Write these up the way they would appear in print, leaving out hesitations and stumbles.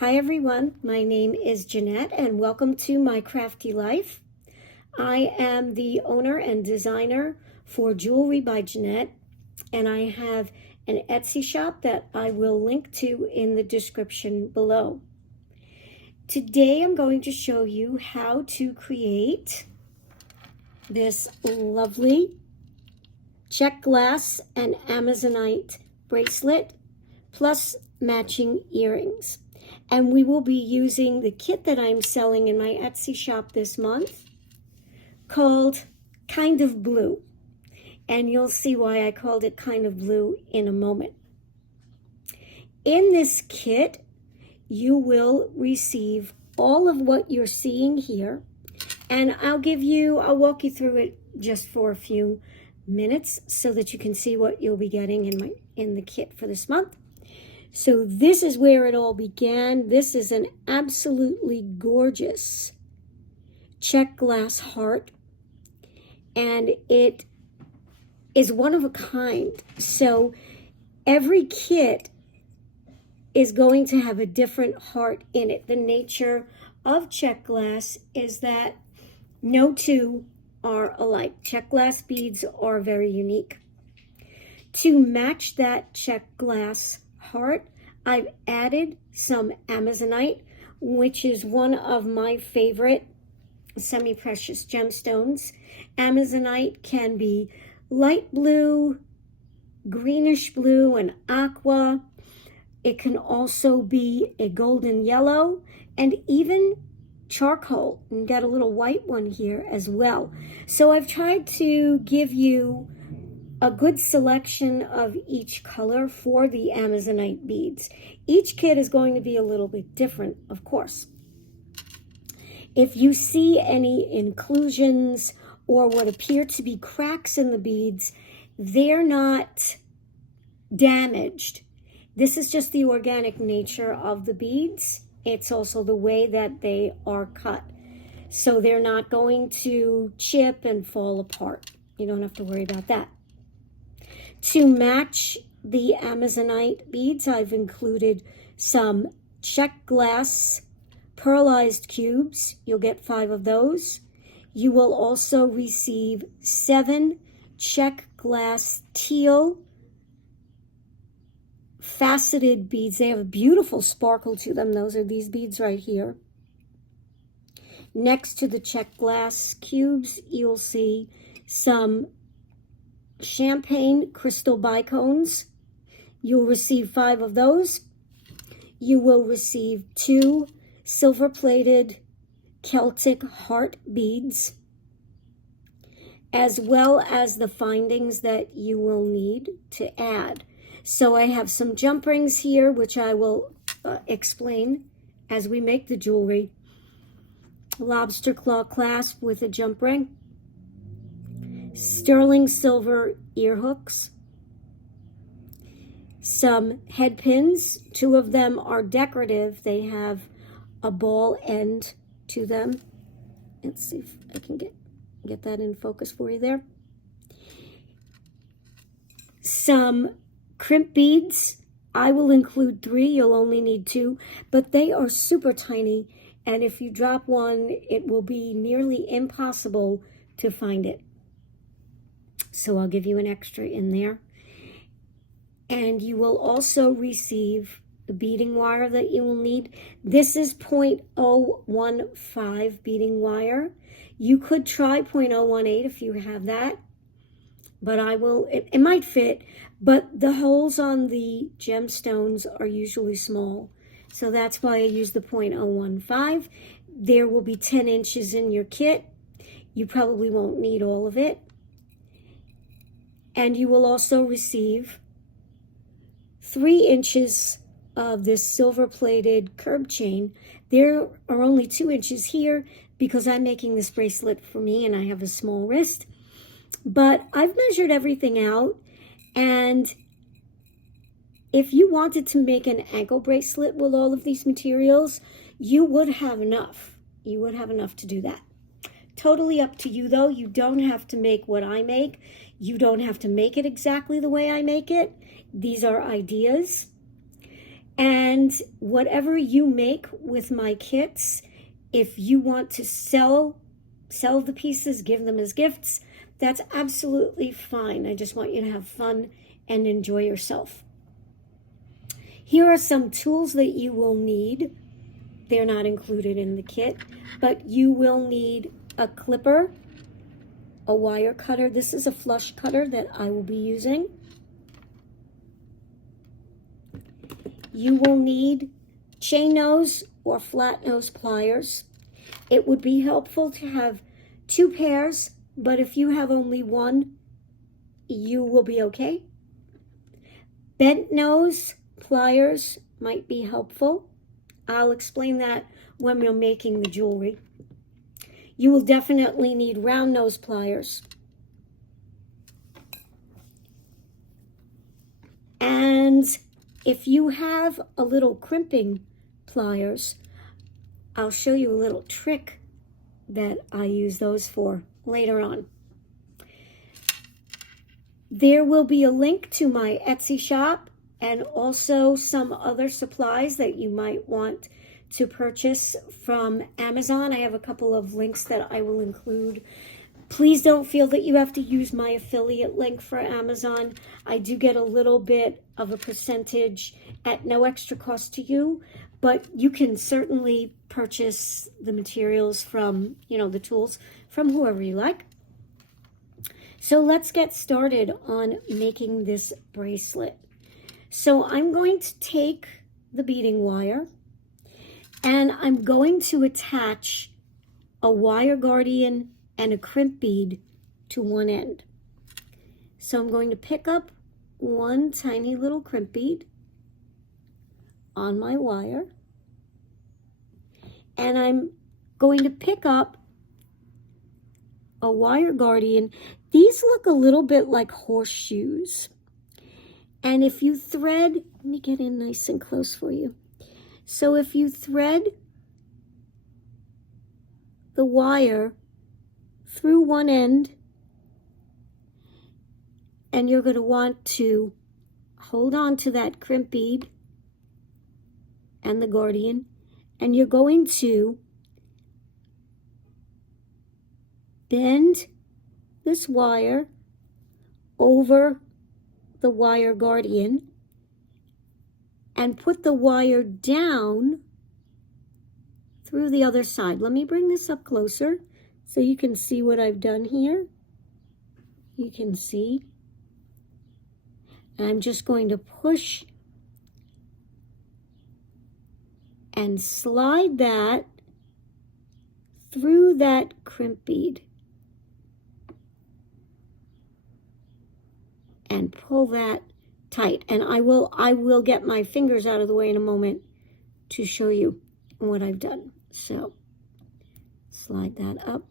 Hi everyone, my name is Jeanette and welcome to My Crafty Life. I am the owner and designer for Jewelry by Jeanette, and I have an Etsy shop that I will link to in the description below. Today I'm going to show you how to create this lovely check glass and Amazonite bracelet plus matching earrings. And we will be using the kit that I'm selling in my Etsy shop this month called Kind of Blue. And you'll see why I called it Kind of Blue in a moment. In this kit, you will receive all of what you're seeing here. And I'll walk you through it just for a few minutes so that you can see what you'll be getting in the kit for this month. So this is where it all began. This is an absolutely gorgeous check glass heart, and it is one of a kind. So every kit is going to have a different heart in it. The nature of check glass is that no two are alike. Check glass beads are very unique. To match that check glass heart, I've added some Amazonite, which is one of my favorite semi-precious gemstones. Amazonite can be light blue, greenish blue, and aqua. It can also be a golden yellow and even charcoal. And got a little white one here as well. So I've tried to give you a good selection of each color for the Amazonite beads. Each kit is going to be a little bit different, of course. If you see any inclusions or what appear to be cracks in the beads, they're not damaged. This is just the organic nature of the beads. It's also the way that they are cut. So they're not going to chip and fall apart. You don't have to worry about that. To match the Amazonite beads, I've included some check glass pearlized cubes. You'll get 5 of those. You will also receive 7 check glass teal faceted beads. They have a beautiful sparkle to them. Those are these beads right here. Next to the check glass cubes, you'll see some champagne crystal bicones. You'll receive 5 of those. You will receive 2 silver-plated Celtic heart beads, as well as the findings that you will need to add. So I have some jump rings here, which I will explain as we make the jewelry. Lobster claw clasp with a jump ring. Sterling silver ear hooks, some head pins. 2 of them are decorative. They have a ball end to them. Let's see if I can get that in focus for you there. Some crimp beads. I will include 3. You'll only need 2, but they are super tiny, and if you drop one, it will be nearly impossible to find it. So I'll give you an extra in there. And you will also receive the beading wire that you will need. This is 0.015 beading wire. You could try 0.018 if you have that. But it might fit. But the holes on the gemstones are usually small. So that's why I use the 0.015. There will be 10 inches in your kit. You probably won't need all of it. And you will also receive 3 inches of this silver-plated curb chain. There are only 2 inches here because I'm making this bracelet for me and I have a small wrist. But I've measured everything out, and if you wanted to make an ankle bracelet with all of these materials, you would have enough. You would have enough to do that. Totally up to you, though. You don't have to make what I make. You don't have to make it exactly the way I make it. These are ideas. And whatever you make with my kits, if you want to sell the pieces, give them as gifts, that's absolutely fine. I just want you to have fun and enjoy yourself. Here are some tools that you will need. They're not included in the kit, but you will need a clipper, a wire cutter. This is a flush cutter that I will be using. You will need chain nose or flat nose pliers. It would be helpful to have 2 pairs, but if you have only one, you will be okay. Bent nose pliers might be helpful. I'll explain that when we're making the jewelry. You will definitely need round nose pliers. And if you have a little crimping pliers, I'll show you a little trick that I use those for later on. There will be a link to my Etsy shop and also some other supplies that you might want to purchase from Amazon. I have a couple of links that I will include. Please don't feel that you have to use my affiliate link for Amazon. I do get a little bit of a percentage at no extra cost to you, but you can certainly purchase the materials from, the tools from whoever you like. So let's get started on making this bracelet. So I'm going to take the beading wire and I'm going to attach a wire guardian and a crimp bead to one end. So I'm going to pick up one tiny little crimp bead on my wire, and I'm going to pick up a wire guardian. These look a little bit like horseshoes. And if you thread, let me get in nice and close for you. So if you thread the wire through one end, and you're going to want to hold on to that crimp bead and the guardian, and you're going to bend this wire over the wire guardian and put the wire down through the other side. Let me bring this up closer so you can see what I've done here. You can see. And I'm just going to push and slide that through that crimp bead and pull that tight. And I will get my fingers out of the way in a moment to show you what I've done. So slide that up.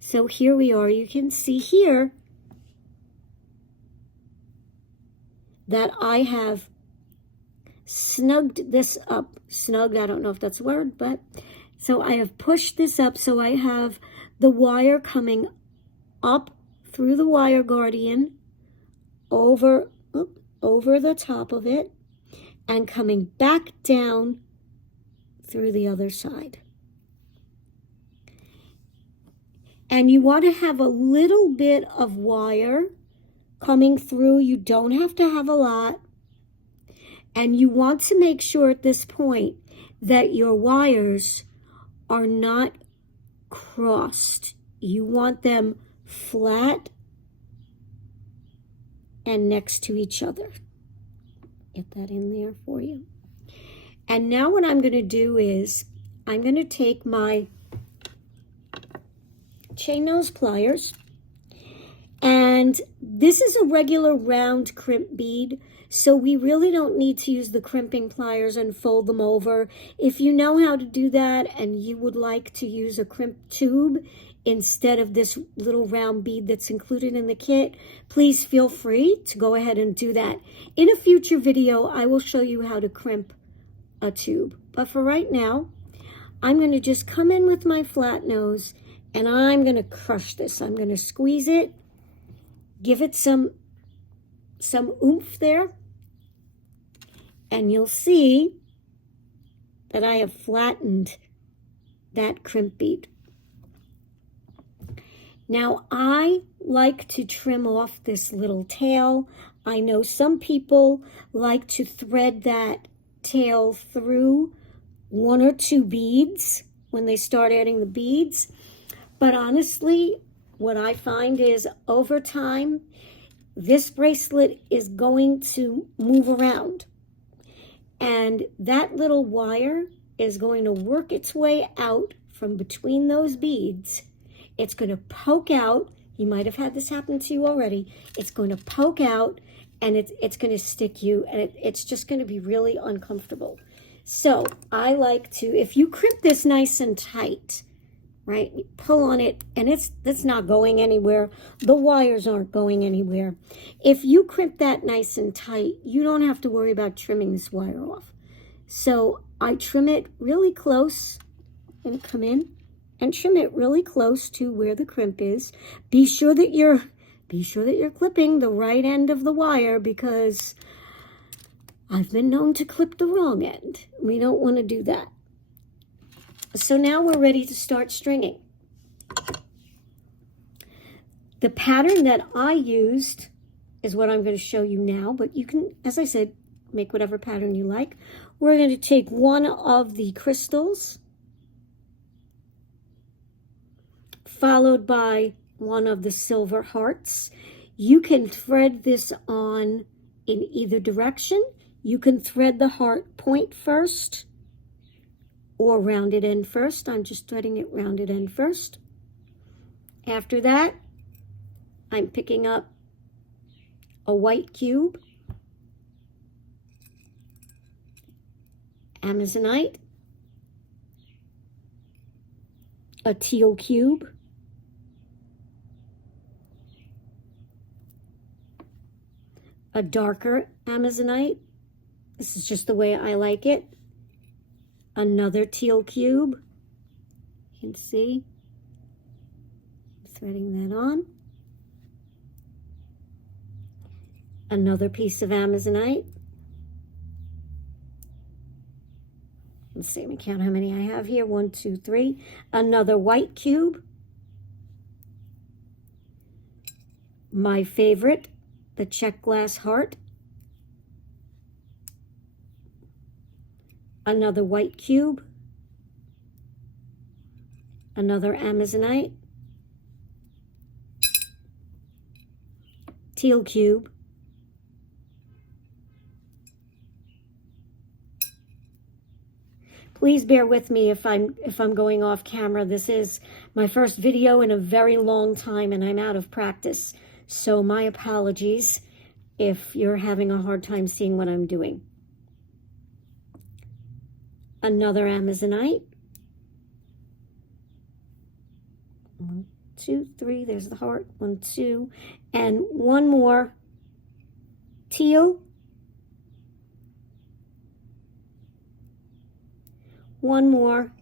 So here we are. You can see here that I have snugged this up. Snugged, I don't know if that's a word, but so I have pushed this up so I have the wire coming up through the wire guardian over the top of it and coming back down through the other side. And you want to have a little bit of wire coming through. You don't have to have a lot. And you want to make sure at this point that your wires are not crossed. You want them flat and next to each other. Get that in there for you. And now what I'm going to do is I'm going to take my chain nose pliers, and this is a regular round crimp bead, so we really don't need to use the crimping pliers and fold them over. If you know how to do that and you would like to use a crimp tube instead of this little round bead that's included in the kit, please feel free to go ahead and do that. In a future video, I will show you how to crimp a tube. But for right now, I'm going to just come in with my flat nose and I'm going to crush this. I'm going to squeeze it, give it some oomph there, and you'll see that I have flattened that crimp bead. Now, I like to trim off this little tail. I know some people like to thread that tail through 1 or 2 beads when they start adding the beads. But honestly, what I find is over time, this bracelet is going to move around. And that little wire is going to work its way out from between those beads. It's going to poke out. You might have had this happen to you already. It's going to poke out, and it's going to stick you, and it's just going to be really uncomfortable. So I like to, if you crimp this nice and tight, right, you pull on it, and it's not going anywhere. The wires aren't going anywhere. If you crimp that nice and tight, you don't have to worry about trimming this wire off. So I trim it really close and come in and trim it really close to where the crimp is. Be sure that you're clipping the right end of the wire, because I've been known to clip the wrong end. We don't want to do that. So now we're ready to start stringing. The pattern that I used is what I'm going to show you now, but you can, as I said, make whatever pattern you like. We're going to take one of the crystals, followed by one of the silver hearts. You can thread this on in either direction. You can thread the heart point first or rounded end first. I'm just threading it rounded end first. After that, I'm picking up a white cube, Amazonite, a teal cube, a darker Amazonite. This is just the way I like it. Another teal cube. You can see. I'm threading that on. Another piece of Amazonite. Let's see, let me count how many I have here. 1, 2, 3. Another white cube. My favorite, the check glass heart. Another white cube. Another Amazonite. Teal cube. Please bear with me if I'm going off camera. This is my first video in a very long time, and I'm out of practice. So my apologies if you're having a hard time seeing what I'm doing. Another Amazonite. 1, 2, 3. There's the heart. 1, 2. And one more teal. One more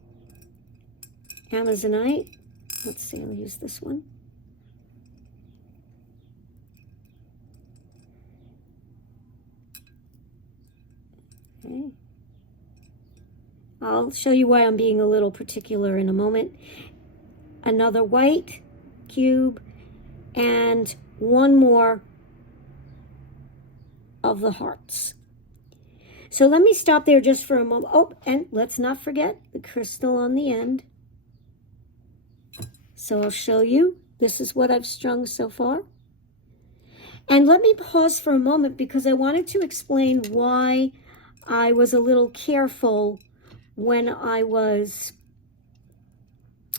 Amazonite. Let's see, I'll use this one. Okay. I'll show you why I'm being a little particular in a moment. Another white cube and one more of the hearts. So let me stop there just for a moment. Oh, and let's not forget the crystal on the end. So I'll show you. This is what I've strung so far. And let me pause for a moment because I wanted to explain why I was a little careful when I was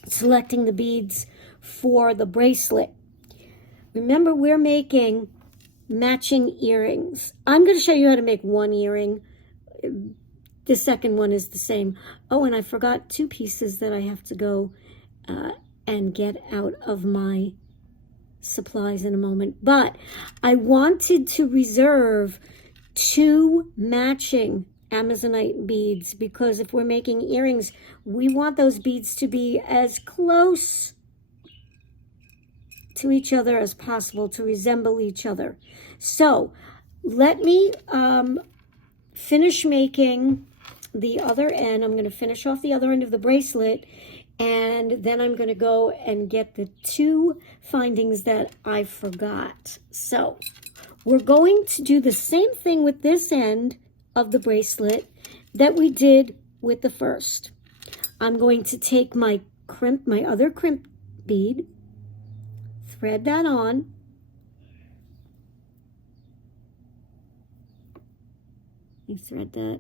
selecting the beads for the bracelet. Remember, we're making matching earrings. I'm going to show you how to make one earring. The second one is the same. Oh, and I forgot 2 pieces that I have to go and get out of my supplies in a moment. But I wanted to reserve 2 matching Amazonite beads because if we're making earrings, we want those beads to be as close to each other as possible, to resemble each other. So let me finish making the other end. I'm going to finish off the other end of the bracelet, and then I'm going to go and get the 2 findings that I forgot. So we're going to do the same thing with this end of the bracelet that we did with the first. I'm going to take my other crimp bead, thread that on, you thread that,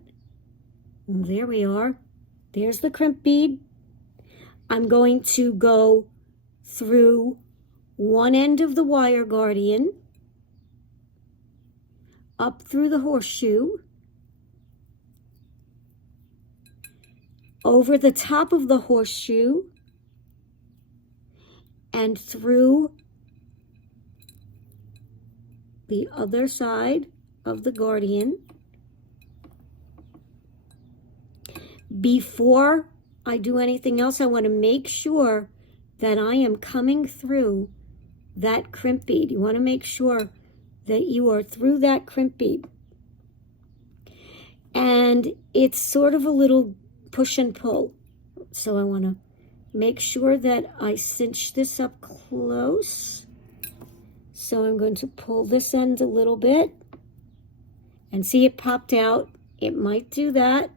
and there we are. There's the crimp bead. I'm going to go through one end of the wire guardian, up through the horseshoe, over the top of the horseshoe, and through the other side of the guardian. Before I do anything else, I want to make sure that I am coming through that crimp bead. You want to make sure that you are through that crimp bead. And it's sort of a little push and pull. So I want to make sure that I cinch this up close. So I'm going to pull this end a little bit. And see, it popped out. It might do that.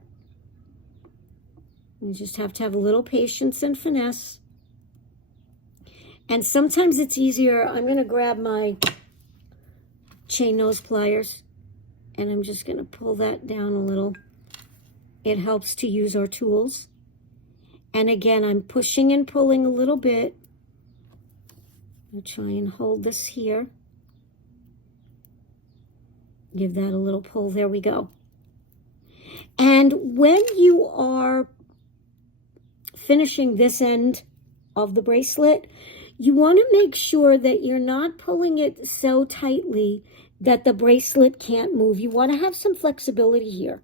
You just have to have a little patience and finesse. And sometimes it's easier. I'm going to grab my chain nose pliers, and I'm just going to pull that down a little. It helps to use our tools. And again, I'm pushing and pulling a little bit. I'll try and hold this here. Give that a little pull. There we go. And when you are finishing this end of the bracelet, you want to make sure that you're not pulling it so tightly that the bracelet can't move. You want to have some flexibility here.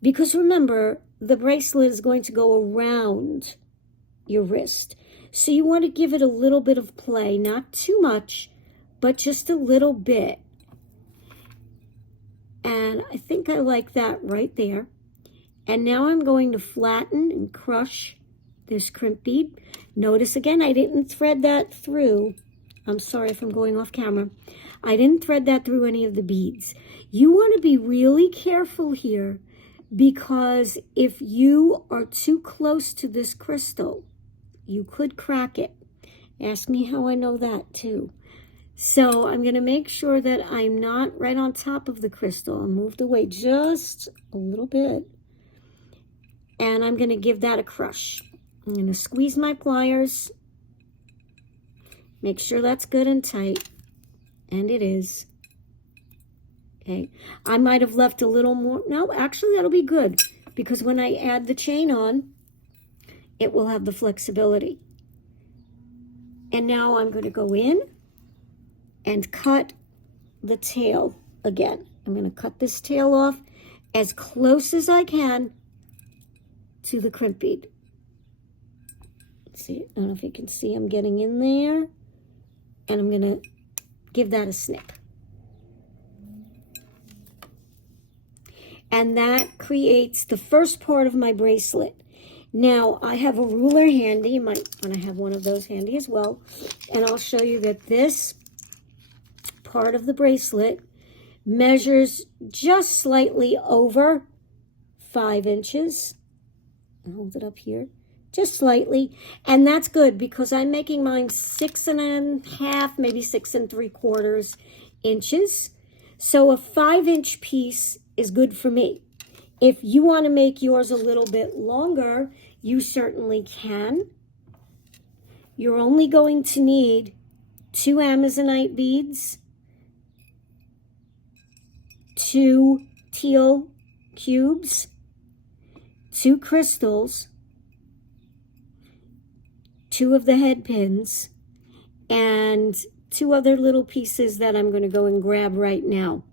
Because remember, the bracelet is going to go around your wrist. So you want to give it a little bit of play, not too much, but just a little bit. And I think I like that right there. And now I'm going to flatten and crush this crimp bead. Notice again, I didn't thread that through. I'm sorry if I'm going off camera. I didn't thread that through any of the beads. You want to be really careful here, because if you are too close to this crystal, you could crack it. Ask me how I know that too. So I'm going to make sure that I'm not right on top of the crystal. I moved away just a little bit. And I'm going to give that a crush. I'm going to squeeze my pliers. Make sure that's good and tight. And it is. Okay. I might have left a little more. No, actually that'll be good, because when I add the chain on, it will have the flexibility. And now I'm going to go in and cut the tail again. I'm going to cut this tail off as close as I can to the crimp bead. See, I don't know if you can see, I'm getting in there, and I'm going to give that a snip. And that creates the first part of my bracelet. Now, I have a ruler handy. You might want to have one of those handy as well. And I'll show you that this part of the bracelet measures just slightly over 5 inches. I'll hold it up here. Just slightly. And that's good, because I'm making mine 6.5, maybe 6 3/4 inches. So a 5-inch piece is good for me. If you want to make yours a little bit longer, you certainly can. You're only going to need 2 Amazonite beads, 2 teal cubes, 2 crystals, 2 of the head pins, and 2 other little pieces that I'm going to go and grab right now.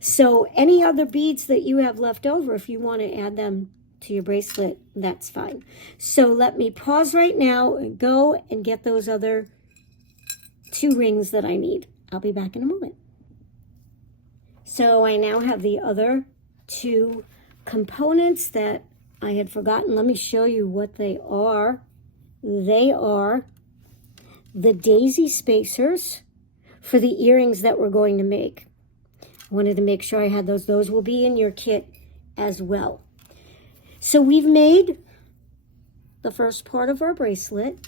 So any other beads that you have left over, if you want to add them to your bracelet, that's fine. So let me pause right now and go and get those other 2 rings that I need. I'll be back in a moment. So I now have the other 2 components that I had forgotten. Let me show you what they are. They are the daisy spacers for the earrings that we're going to make. I wanted to make sure I had those. Those will be in your kit as well. So we've made the first part of our bracelet.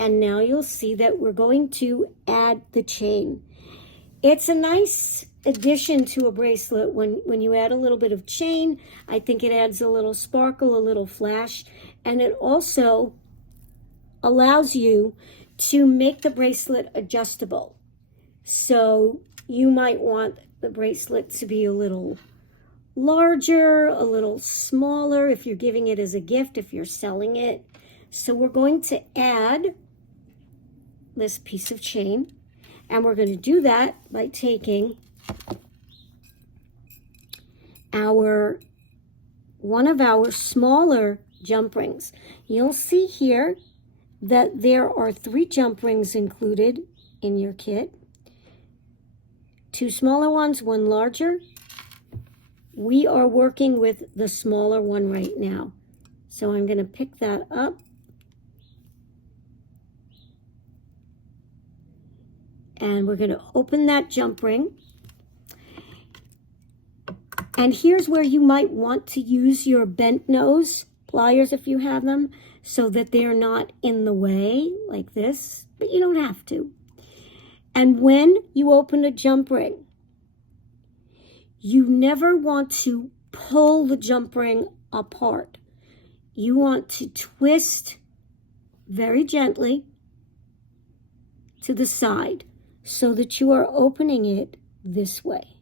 And now you'll see that we're going to add the chain. It's a nice addition to a bracelet when you add a little bit of chain. I think it adds a little sparkle, a little flash, and it also allows you to make the bracelet adjustable. So you might want the bracelet to be a little larger, a little smaller if you're giving it as a gift, if you're selling it. So we're going to add this piece of chain, and we're going to do that by taking one of our smaller jump rings. You'll see here that there are 3 jump rings included in your kit. 2 smaller ones, 1 larger. We are working with the smaller one right now. So I'm going to pick that up. And we're going to open that jump ring. And here's where you might want to use your bent nose pliers if you have them, so that they're not in the way like this, but you don't have to. And when you open a jump ring, you never want to pull the jump ring apart. You want to twist very gently to the side so that you are opening it this way.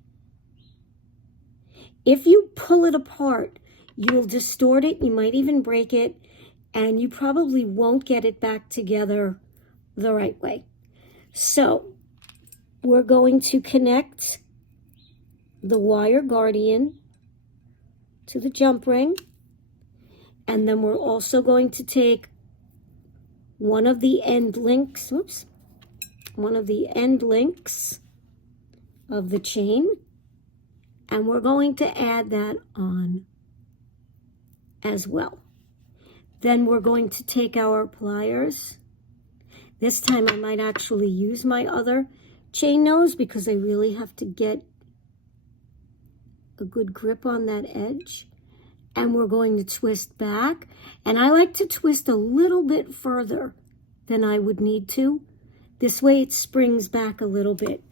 If you pull it apart, you'll distort it, you might even break it, and you probably won't get it back together the right way. So we're going to connect the wire guardian to the jump ring, and then we're also going to take one of the end links, one of the end links of the chain, and we're going to add that on as well. Then we're going to take our pliers. This time I might actually use my other chain nose because I really have to get a good grip on that edge. And we're going to twist back. And I like to twist a little bit further than I would need to. This way it springs back a little bit.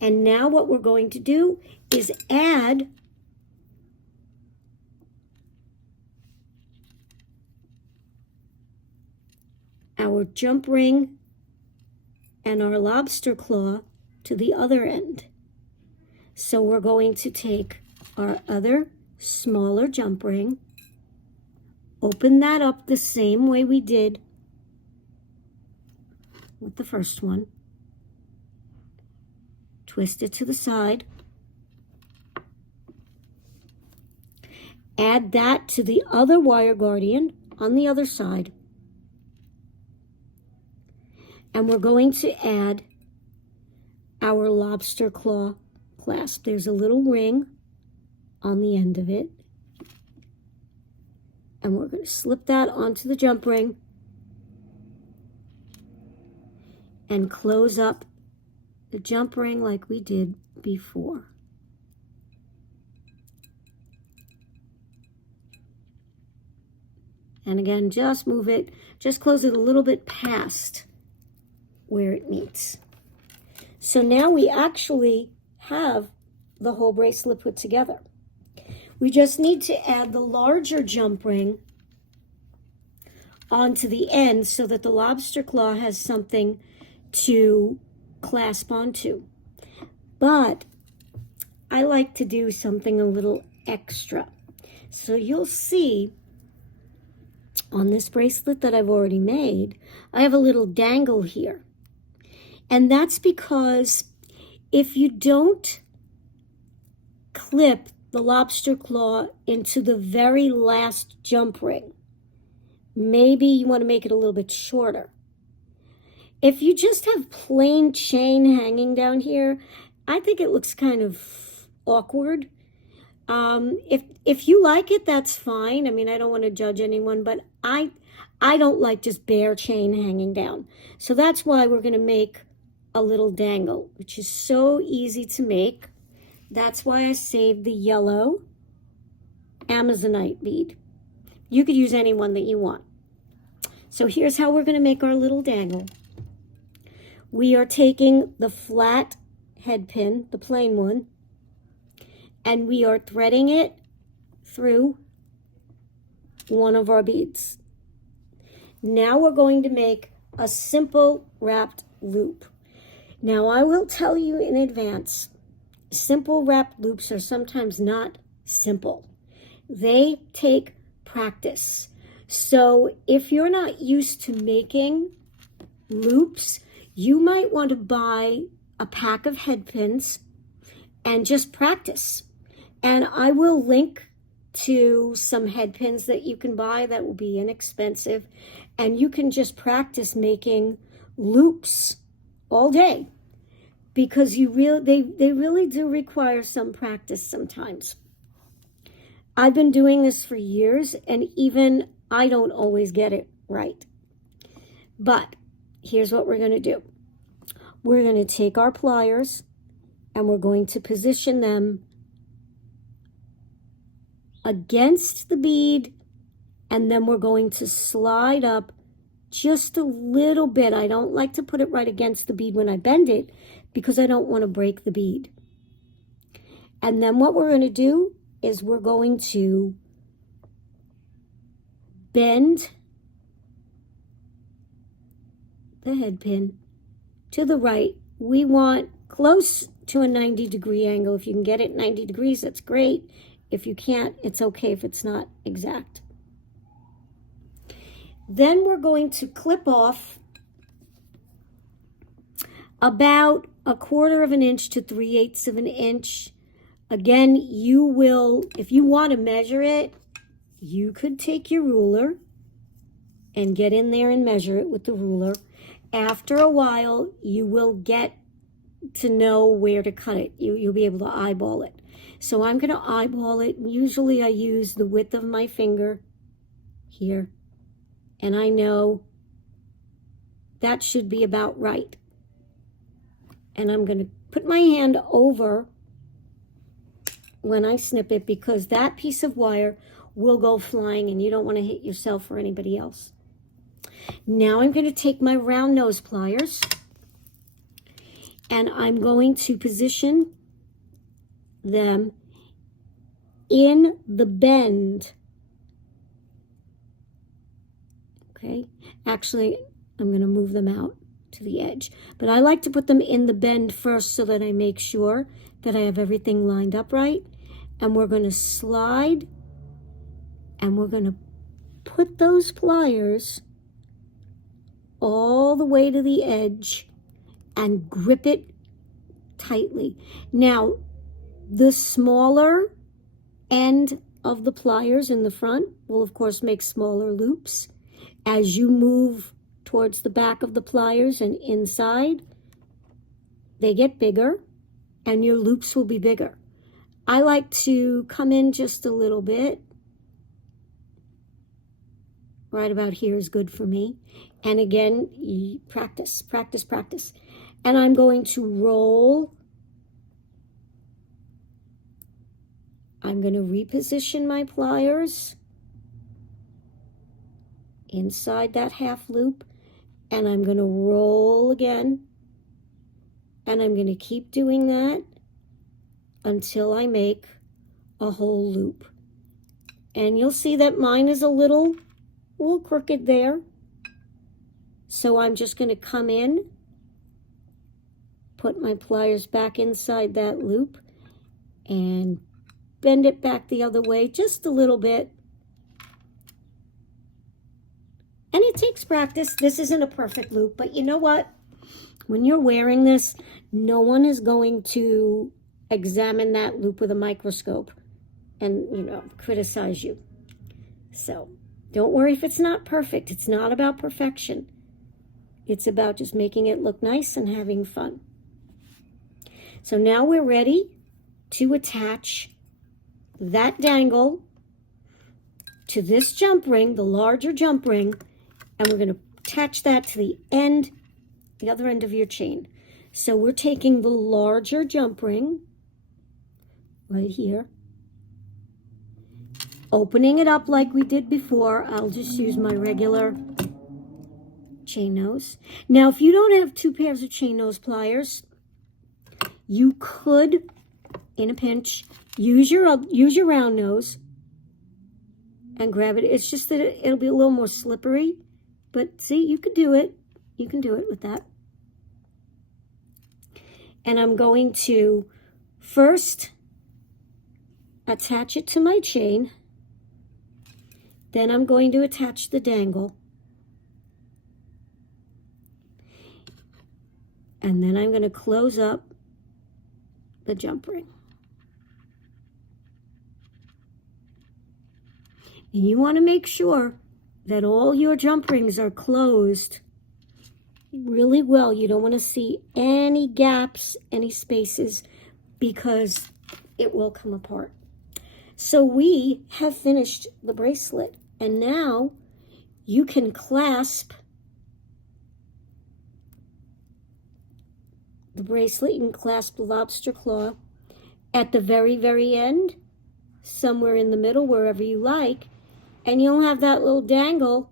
And now what we're going to do is add our jump ring and our lobster claw to the other end. So we're going to take our other smaller jump ring, open that up the same way we did with the first one, twist it to the side, add that to the other wire guardian on the other side, and we're going to add our lobster claw clasp. There's a little ring on the end of it, and we're going to slip that onto the jump ring and close up the jump ring like we did before. And again, just move it, just close it a little bit past where it meets. So now we actually have the whole bracelet put together. We just need to add the larger jump ring onto the end so that the lobster claw has something to clasp onto. But I like to do something a little extra. So you'll see on this bracelet that I've already made, I have a little dangle here. And that's because if you don't clip the lobster claw into the very last jump ring, maybe you want to make it a little bit shorter. If you just have plain chain hanging down here I think it looks kind of awkward. If you like it, that's fine. I mean, I don't want to judge anyone, but I don't like just bare chain hanging down. So that's why we're going to make a little dangle, which is so easy to make. That's why I saved the yellow Amazonite bead. You could use any one that you want. So here's how we're going to make our little dangle. We are taking the flat head pin, the plain one, and we are threading it through one of our beads. Now we're going to make a simple wrapped loop. Now I will tell you in advance, simple wrapped loops are sometimes not simple. They take practice. So if you're not used to making loops, you might want to buy a pack of head pins and just practice. And I will link to some head pins that you can buy that will be inexpensive, and you can just practice making loops all day, because they really do require some practice sometimes. I've been doing this for years, and even I don't always get it right. But here's what we're going to do. We're going to take our pliers and we're going to position them against the bead, and then we're going to slide up just a little bit. I don't like to put it right against the bead when I bend it because I don't want to break the bead. And then what we're going to do is we're going to bend the head pin to the right. We want close to a 90-degree angle. If you can get it 90 degrees, that's great. If you can't, it's okay if it's not exact. Then we're going to clip off about 1/4 of an inch to 3/8 of an inch. Again, you will, if you want to measure it, you could take your ruler and get in there and measure it with the ruler. After a while, you will get to know where to cut it. You'll be able to eyeball it. So I'm going to eyeball it. Usually I use the width of my finger here. And I know that should be about right. And I'm going to put my hand over when I snip it, because that piece of wire will go flying and you don't want to hit yourself or anybody else. Now I'm going to take my round nose pliers and I'm going to position them in the bend. Okay, actually I'm going to move them out to the edge, but I like to put them in the bend first so that I make sure that I have everything lined up right. And we're going to slide and we're going to put those pliers all the way to the edge and grip it tightly. Now, the smaller end of the pliers in the front will of course make smaller loops. As you move towards the back of the pliers and inside, they get bigger and your loops will be bigger. I like to come in just a little bit. Right about here is good for me. And again, practice, practice, practice. And I'm going to roll. I'm going to reposition my pliers inside that half loop. And I'm going to roll again. And I'm going to keep doing that until I make a whole loop. And you'll see that mine is a little crooked there. So I'm just going to come in, put my pliers back inside that loop, and bend it back the other way just a little bit. And it takes practice. This isn't a perfect loop, but you know what? When you're wearing this, no one is going to examine that loop with a microscope and, criticize you. So don't worry if it's not perfect. It's not about perfection. It's about just making it look nice and having fun. So now we're ready to attach that dangle to this jump ring, the larger jump ring, and we're going to attach that to the other end of your chain. So we're taking the larger jump ring right here, opening it up like we did before. I'll just use my regular chain nose. Now, if you don't have 2 pairs of chain nose pliers, you could, in a pinch, use your round nose and grab it. It's just that it'll be a little more slippery, but see, you could do it. You can do it with that. And I'm going to first attach it to my chain. Then I'm going to attach the dangle. And then I'm going to close up the jump ring. And you want to make sure that all your jump rings are closed really well. You don't want to see any gaps, any spaces, because it will come apart. So we have finished the bracelet, and now you can clasp the bracelet. You can clasp the lobster claw at the very, very end, somewhere in the middle, wherever you like, and you'll have that little dangle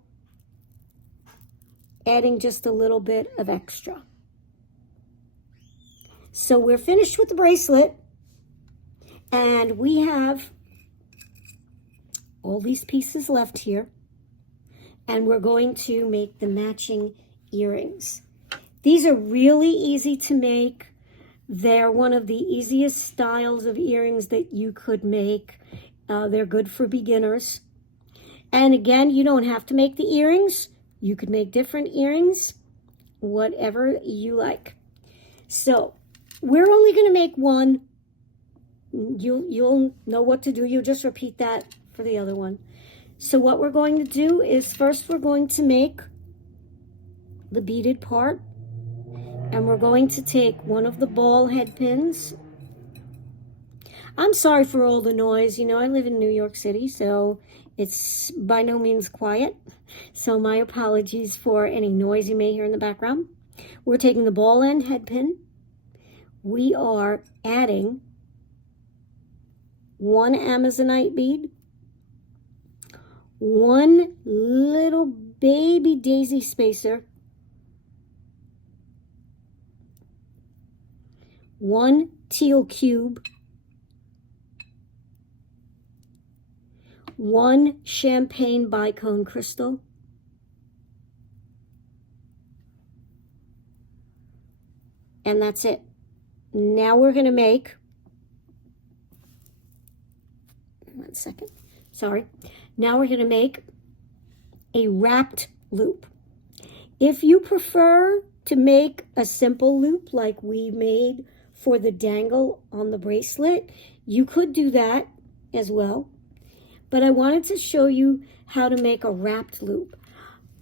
adding just a little bit of extra. So we're finished with the bracelet, and we have all these pieces left here, and we're going to make the matching earrings. These are really easy to make. They're one of the easiest styles of earrings that you could make. They're good for beginners. And again, you don't have to make the earrings. You could make different earrings, whatever you like. So we're only going to make one. You'll know what to do. You'll just repeat that for the other one. So what we're going to do is first we're going to make the beaded part, and we're going to take one of the ball head pins. I'm sorry for all the noise. You know, I live in New York City, so it's by no means quiet. So my apologies for any noise you may hear in the background. We're taking the ball end head pin. We are adding 1 Amazonite bead, 1 little baby daisy spacer, 1 teal cube, 1 champagne bicone crystal, and that's it. Now we're going to make, one second, sorry. Now we're going to make a wrapped loop. If you prefer to make a simple loop like we made for the dangle on the bracelet, you could do that as well. But I wanted to show you how to make a wrapped loop.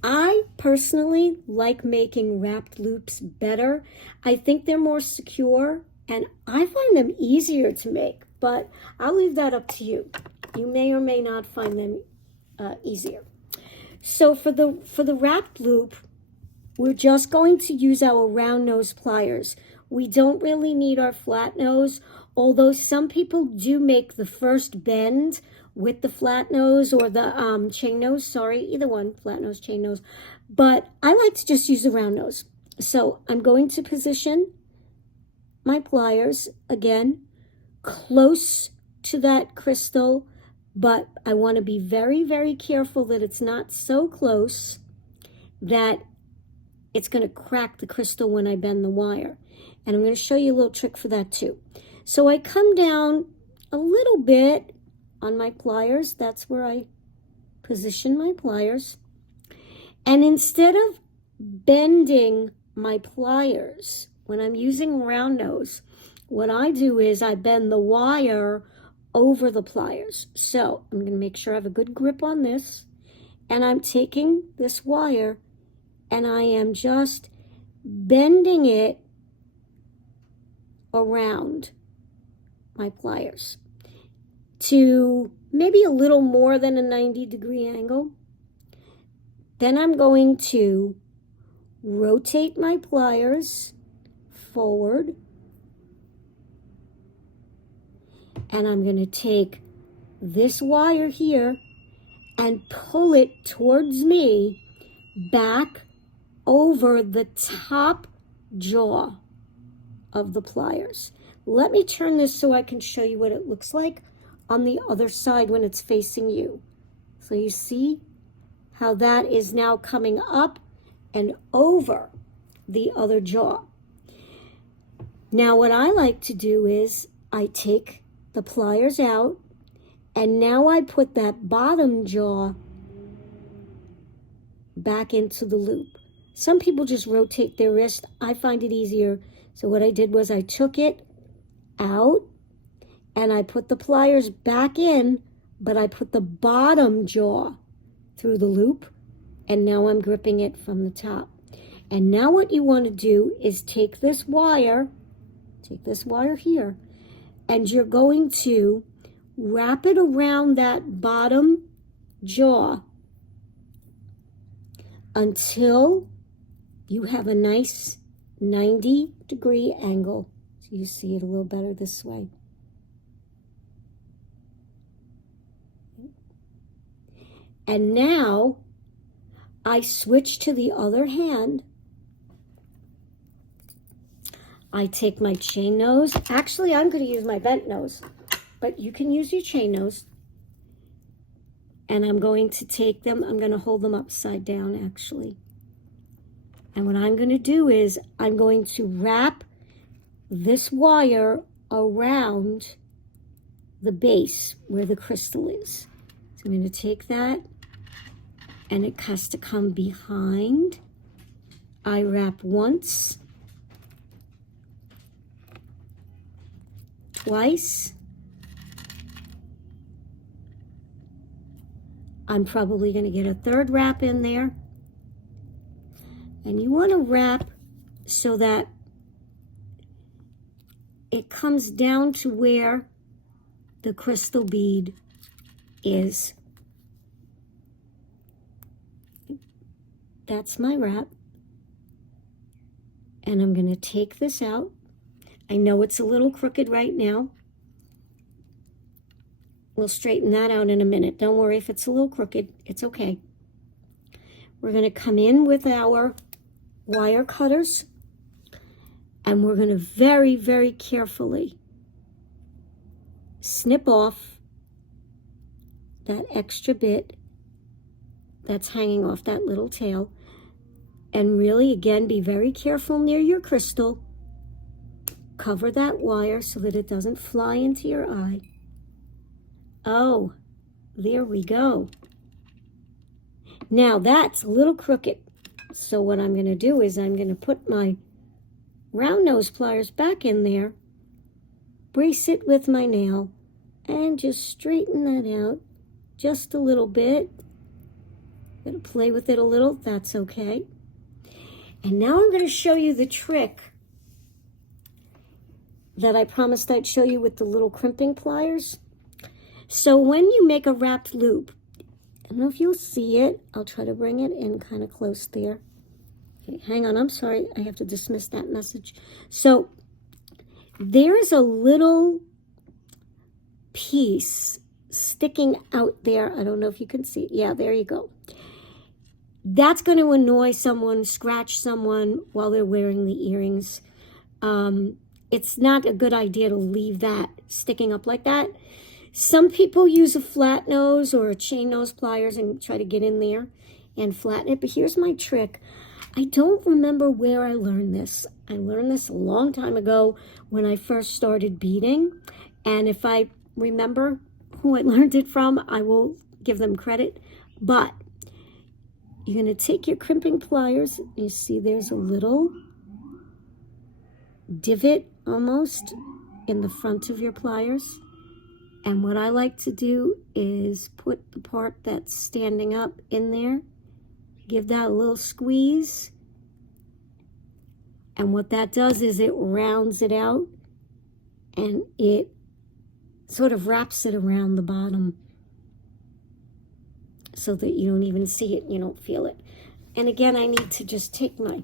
I personally like making wrapped loops better. I think they're more secure, and I find them easier to make, but I'll leave that up to you. You may or may not find them easier. So for the wrapped loop, we're just going to use our round nose pliers. We don't really need our flat nose, although some people do make the first bend with the flat nose or the chain nose. Sorry, either one, flat nose, chain nose. But I like to just use the round nose. So I'm going to position my pliers, again, close to that crystal, but I want to be very, very careful that it's not so close that it's going to crack the crystal when I bend the wire. And I'm going to show you a little trick for that too. So I come down a little bit on my pliers. That's where I position my pliers. And instead of bending my pliers when I'm using round nose, what I do is I bend the wire over the pliers. So I'm going to make sure I have a good grip on this, and I'm taking this wire and I am just bending it around my pliers to maybe a little more than a 90-degree angle. Then I'm going to rotate my pliers forward, and I'm going to take this wire here and pull it towards me back over the top jaw of the pliers. Let me turn this so I can show you what it looks like on the other side when it's facing you. So you see how that is now coming up and over the other jaw. Now what I like to do is I take the pliers out, and now I put that bottom jaw back into the loop. Some people just rotate their wrist. I find it easier. So what I did was I took it out and I put the pliers back in, but I put the bottom jaw through the loop, and now I'm gripping it from the top. And now what you want to do is take this wire here, and you're going to wrap it around that bottom jaw until you have a nice 90-degree angle. So you see it a little better this way. And now I switch to the other hand. I take my chain nose. Actually, I'm going to use my bent nose, but you can use your chain nose. And I'm going to take them, I'm going to hold them upside down actually. And what I'm going to do is I'm going to wrap this wire around the base where the crystal is. So I'm going to take that, and it has to come behind. I wrap once, twice. I'm probably going to get a third wrap in there. And you want to wrap so that it comes down to where the crystal bead is. That's my wrap. And I'm going to take this out. I know it's a little crooked right now. We'll straighten that out in a minute. Don't worry if it's a little crooked. It's okay. We're going to come in with our wire cutters, and we're going to very, very carefully snip off that extra bit that's hanging off that little tail. And really, again, be very careful near your crystal. Cover that wire so that it doesn't fly into your eye. Oh, there we go. Now that's a little crooked. So what I'm going to do is I'm going to put my round nose pliers back in there, brace it with my nail, and just straighten that out just a little bit. Going to play with it a little, that's okay. And now I'm going to show you the trick that I promised I'd show you with the little crimping pliers. So when you make a wrapped loop, I don't know if you'll see it. I'll try to bring it in kind of close there. Okay, hang on, I'm sorry. I have to dismiss that message. So there's a little piece sticking out there. I don't know if you can see it. Yeah, there you go. That's going to annoy someone, scratch someone while they're wearing the earrings. It's not a good idea to leave that sticking up like that. Some people use a flat nose or a chain nose pliers and try to get in there and flatten it. But here's my trick. I don't remember where I learned this. I learned this a long time ago when I first started beading. And if I remember who I learned it from, I will give them credit. But you're going to take your crimping pliers. You see there's a little divot almost in the front of your pliers. And what I like to do is put the part that's standing up in there, give that a little squeeze. And what that does is it rounds it out and it sort of wraps it around the bottom so that you don't even see it, you don't feel it. And again, I need to just take my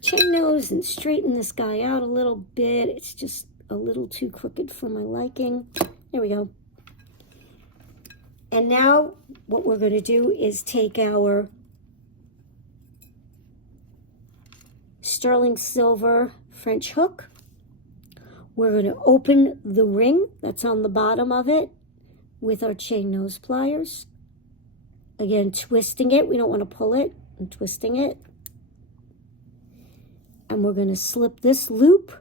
chain nose and straighten this guy out a little bit. It's just a little too crooked for my liking. There we go. And now what we're going to do is take our sterling silver French hook. We're going to open the ring that's on the bottom of it with our chain nose pliers. Again, twisting it. We don't want to pull it. And twisting it. And we're going to slip this loop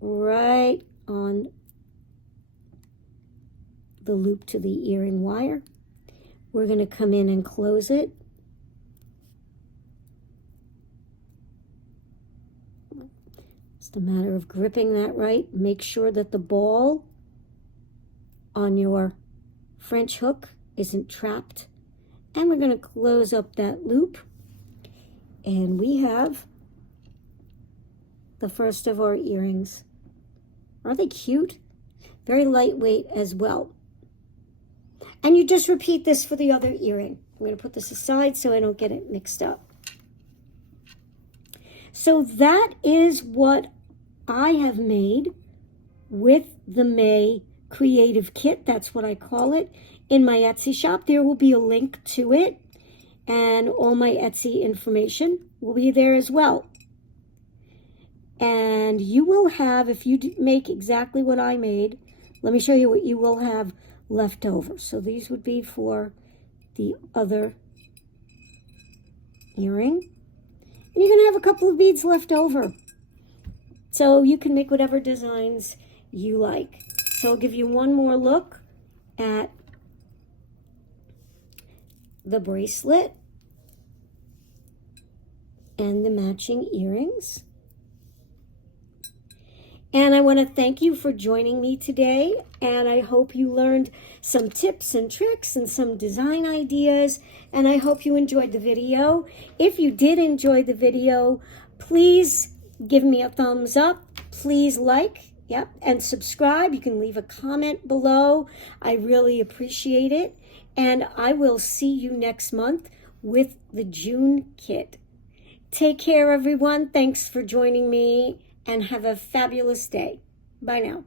right on the loop to the earring wire. We're going to come in and close it. Just a matter of gripping that right. Make sure that the ball on your French hook isn't trapped. And we're going to close up that loop. And we have the first of our earrings. Aren't they cute? Very lightweight as well. And you just repeat this for the other earring. I'm going to put this aside so I don't get it mixed up. So that is what I have made with the May Creative Kit. That's what I call it in my Etsy shop. There will be a link to it, and all my Etsy information will be there as well. And you will have, if you make exactly what I made, let me show you what you will have left over. So these would be for the other earring. And you're going to have a couple of beads left over. So you can make whatever designs you like. So I'll give you one more look at the bracelet and the matching earrings. And I want to thank you for joining me today, and I hope you learned some tips and tricks and some design ideas, and I hope you enjoyed the video. If you did enjoy the video, please give me a thumbs up, please like, and subscribe. You can leave a comment below. I really appreciate it, and I will see you next month with the June kit. Take care, everyone. Thanks for joining me, and have a fabulous day. Bye now.